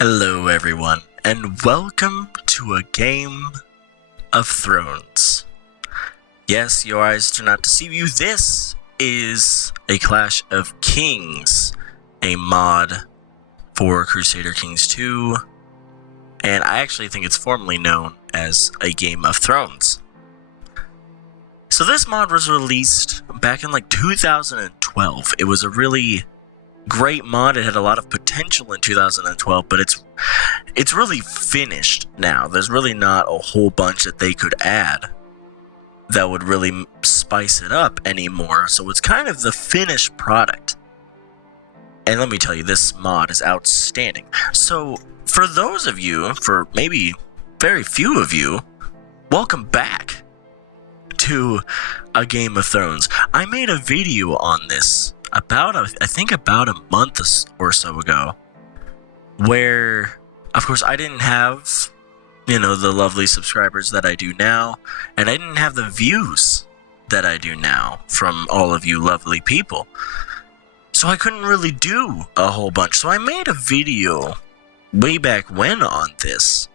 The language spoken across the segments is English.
Hello everyone, and welcome to a Game of Thrones. Yes, your eyes do not deceive you, this is a Clash of Kings, a mod for Crusader Kings 2, and I actually think it's formerly known as a Game of Thrones. So this mod was released back in like 2012. It was a really great mod. It had a lot of potential in 2012, but it's really finished now. There's really not a whole bunch that they could add that would really spice it up anymore. So it's kind of the finished product. And let me tell you, this mod is outstanding. So for those of you, for maybe very few of you, welcome back to a Game of Thrones. I made a video on this about a month or so ago, where of course I didn't have the lovely subscribers that I do now, and I didn't have the views that I do now from all of you lovely people, so I couldn't really do a whole bunch. So I made a video way back when on this,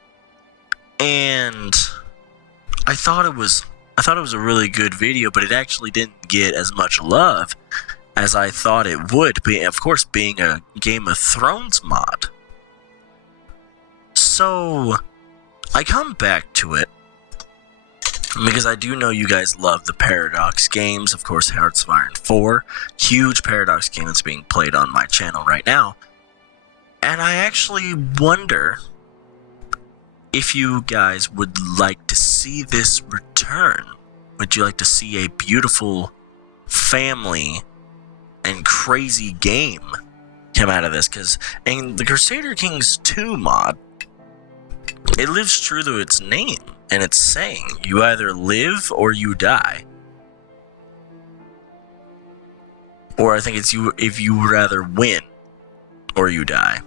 and I thought it was a really good video, but it actually didn't get as much love as I thought it would be, of course, being a Game of Thrones mod. So I come back to it because I do know you guys love the Paradox games. Of course, Hearts of Iron 4, huge Paradox game that's being played on my channel right now. And I actually wonder if you guys would like to see this return. Would you like to see a beautiful family and crazy game come out of this? Because in the Crusader Kings 2 mod, it lives true to its name, and it's saying you either live or you die. Or I think it's if you rather win or you die.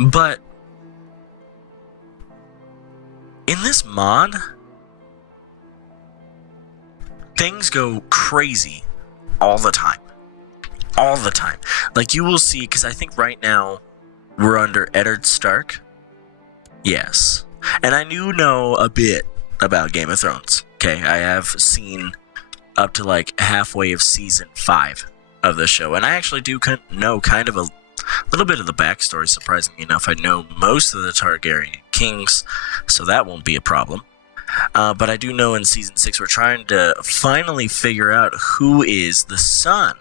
But in this mod, things go crazy all the time. All the time. Like you will see, because I think right now we're under Eddard Stark. Yes. And I do know a bit about Game of Thrones. Okay, I have seen up to like halfway of season 5 of the show. And I actually do know kind of a little bit of the backstory, surprisingly enough. I know most of the Targaryen kings, so that won't be a problem. But I do know in Season 6 we're trying to finally figure out who is the son.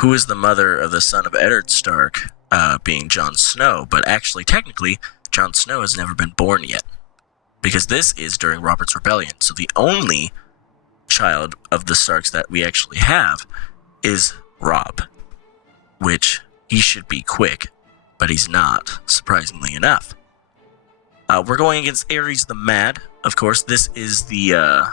Who is the mother of the son of Eddard Stark, being Jon Snow. But actually, technically, Jon Snow has never been born yet. Because this is during Robert's Rebellion. So the only child of the Starks that we actually have is Robb. Which, he should be quick, but he's not, surprisingly enough. We're going against Aerys the Mad. Of course, this is the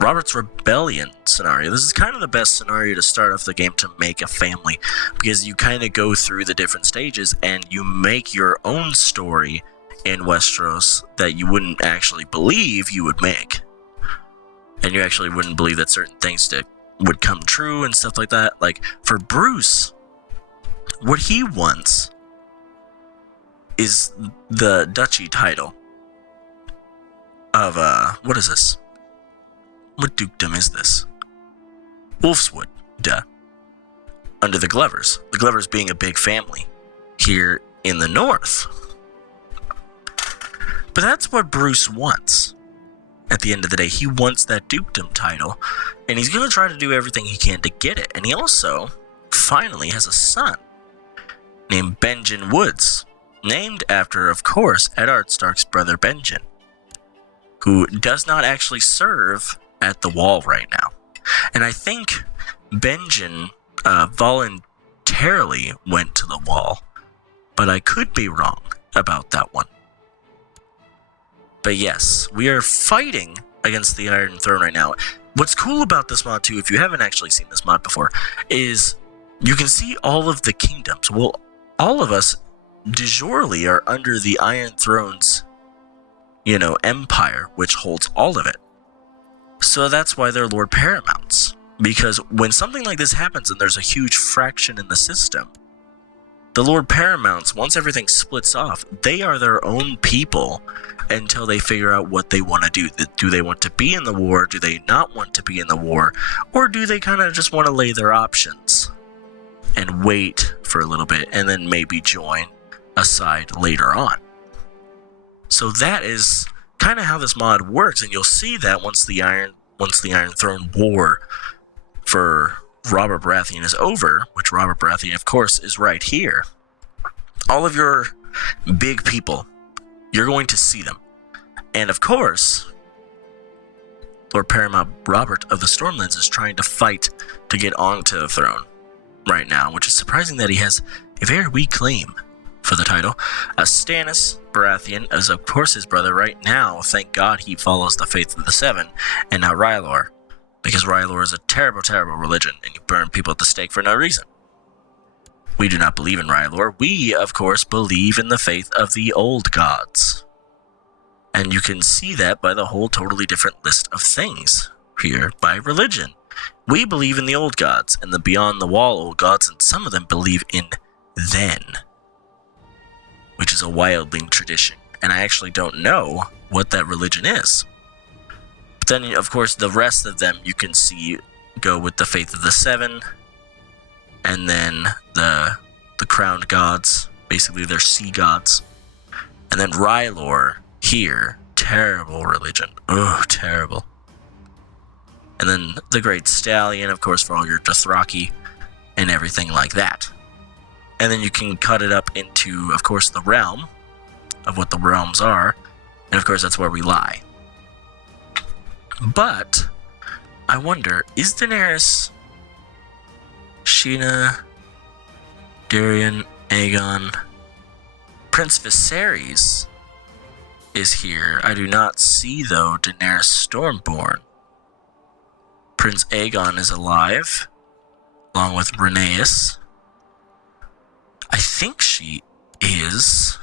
Robert's Rebellion scenario. This is kind of the best scenario to start off the game to make a family, because you kind of go through the different stages and you make your own story in Westeros that you wouldn't actually believe you would make. And you actually wouldn't believe that certain things would come true and stuff like that. Like, for Bruce, what he wants is the duchy title of, what is this? What dukedom is this? Wolfswood, duh. Under the Glovers. The Glovers being a big family here in the north. But that's what Bruce wants. At the end of the day, he wants that dukedom title, and he's going to try to do everything he can to get it. And he also, finally, has a son named Benjen Woods. Named after, of course, Eddard Stark's brother Benjen, who does not actually serve at the Wall right now. And I think Benjen voluntarily went to the Wall, but I could be wrong about that one. But yes, we are fighting against the Iron Throne right now. What's cool about this mod too, if you haven't actually seen this mod before, is you can see all of the kingdoms. Well, all of us de jure are under the Iron Throne's, empire, which holds all of it. So that's why they're Lord Paramounts. Because when something like this happens and there's a huge fraction in the system, The Lord Paramounts, once everything splits off, they are their own people until they figure out what they want to do. Do they want to be in the war? Do they not want to be in the war? Or do they kind of just want to lay their options and wait for a little bit and then maybe join a side later on? So that is kind of how this mod works, and you'll see that once the Iron Throne War for Robert Baratheon is over, which Robert Baratheon, of course, is right here. All of your big people, you're going to see them. And of course, Lord Paramount Robert of the Stormlands is trying to fight to get onto the throne right now, which is surprising that he has a very weak claim for the title. Stannis Baratheon is, of course, his brother right now. Thank God he follows the faith of the Seven and not R'hllor, because R'hllor is a terrible, terrible religion, and you burn people at the stake for no reason. We do not believe in R'hllor. We, of course, believe in the faith of the old gods. And you can see that by the whole totally different list of things here by religion. We believe in the old gods, and the beyond the wall old gods, and some of them believe in then, which is a wildling tradition. And I actually don't know what that religion is. But then, of course, the rest of them you can see go with the faith of the Seven, and then the crowned gods, basically they're sea gods. And then R'hllor here, terrible religion. Ugh, terrible. And then the Great Stallion, of course, for all your Dothraki and everything like that. And then you can cut it up into, of course, the realm of what the realms are. And of course, that's where we lie. But I wonder, is Daenerys, Sheena, Darion, Aegon, Prince Viserys is here. I do not see, though, Daenerys Stormborn. Prince Aegon is alive, along with Rhaenys. I think she is.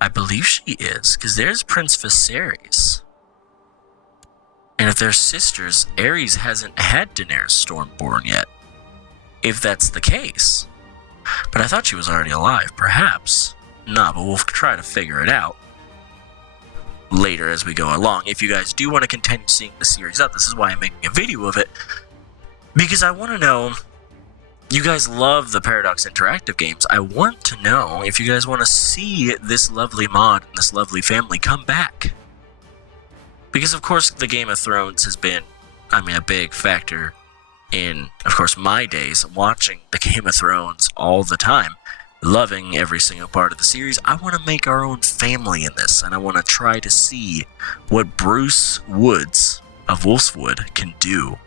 I believe she is, because there's Prince Viserys. And if they're sisters, Aerys hasn't had Daenerys Stormborn yet, if that's the case. But I thought she was already alive, perhaps. Nah, but we'll try to figure it out later as we go along. If you guys do want to continue seeing the series up, this is why I'm making a video of it, because I want to know, you guys love the Paradox Interactive games. I want to know if you guys want to see this lovely mod and this lovely family come back. Because, of course, the Game of Thrones has been, a big factor in, of course, my days watching the Game of Thrones all the time, loving every single part of the series. I want to make our own family in this, and I want to try to see what Bruce Woods of Wolfswood can do.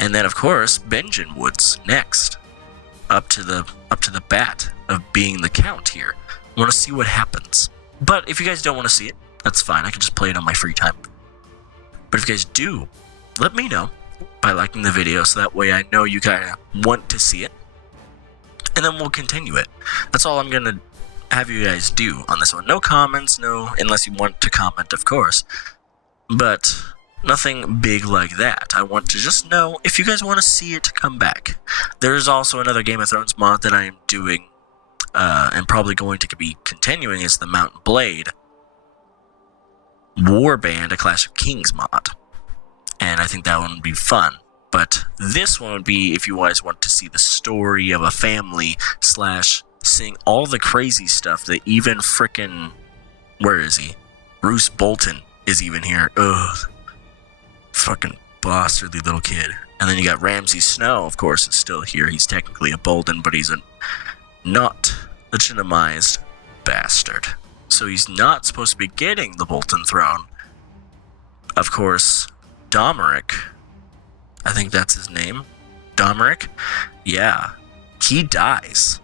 And then, of course, Benjen Woods next, up to the bat of being the Count here. I want to see what happens. But if you guys don't want to see it, that's fine. I can just play it on my free time. But if you guys do, let me know by liking the video, so that way I know you guys want to see it. And then we'll continue it. That's all I'm going to have you guys do on this one. No comments, unless you want to comment, of course. But nothing big like that. I want to just know if you guys want to see it come back. There is also another Game of Thrones mod that I am doing, and probably going to be continuing, is the Mountain Blade Warband, a Clash of Kings mod. And I think that one would be fun. But this one would be if you guys want to see the story of a family / seeing all the crazy stuff that even frickin', where is he? Roose Bolton is even here. Ugh. Fucking bastardly little kid. And then you got Ramsay Snow, of course, is still here. He's technically a Bolton, but he's a not legitimized bastard. So he's not supposed to be getting the Bolton throne. Of course, Domeric, I think that's his name. Domeric? Yeah. He dies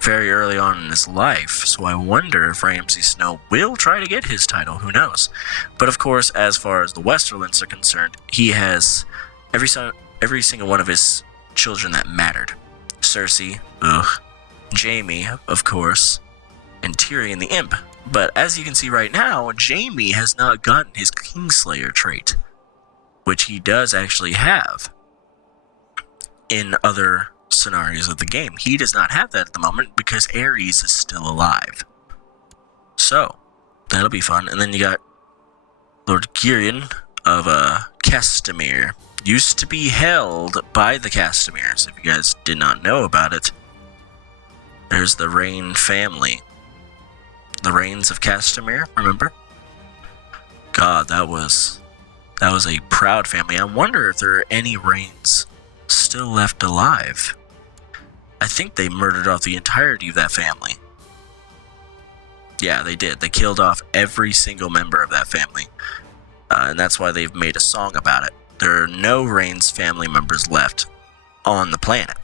very early on in his life, so I wonder if Ramsay Snow will try to get his title. Who knows? But of course, as far as the Westerlands are concerned, he has every single one of his children that mattered. Cersei, Jaime, of course, and Tyrion the Imp. But as you can see right now, Jaime has not gotten his Kingslayer trait, which he does actually have in other scenarios of the game. He does not have that at the moment because Ares is still alive. So, that'll be fun. And then you got Lord Girion of Castamere. Used to be held by the Castameres, if you guys did not know about it. There's the Rain family. The Rains of Castamere, remember? God, that was a proud family. I wonder if there are any Rains still left alive. I think they murdered off the entirety of that family. Yeah, they did. They killed off every single member of that family. And that's why they've made a song about it. There are no Rains family members left on the planet.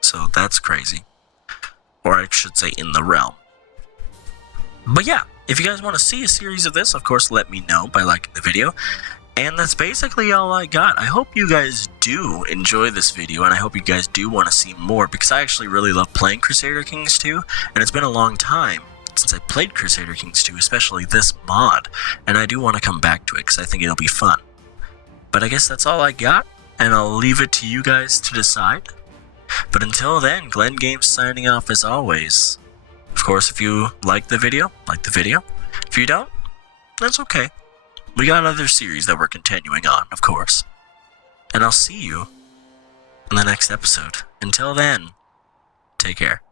So that's crazy. Or I should say in the realm. But yeah, if you guys want to see a series of this, of course, let me know by liking the video. And that's basically all I got. I hope you guys do enjoy this video, and I hope you guys do want to see more, because I actually really love playing Crusader Kings 2, and it's been a long time since I played Crusader Kings 2, especially this mod, and I do want to come back to it, because I think it'll be fun. But I guess that's all I got, and I'll leave it to you guys to decide. But until then, Glenn Games signing off as always. Of course, if you like the video, like the video. If you don't, that's okay. We got other series that we're continuing on, of course. And I'll see you in the next episode. Until then, take care.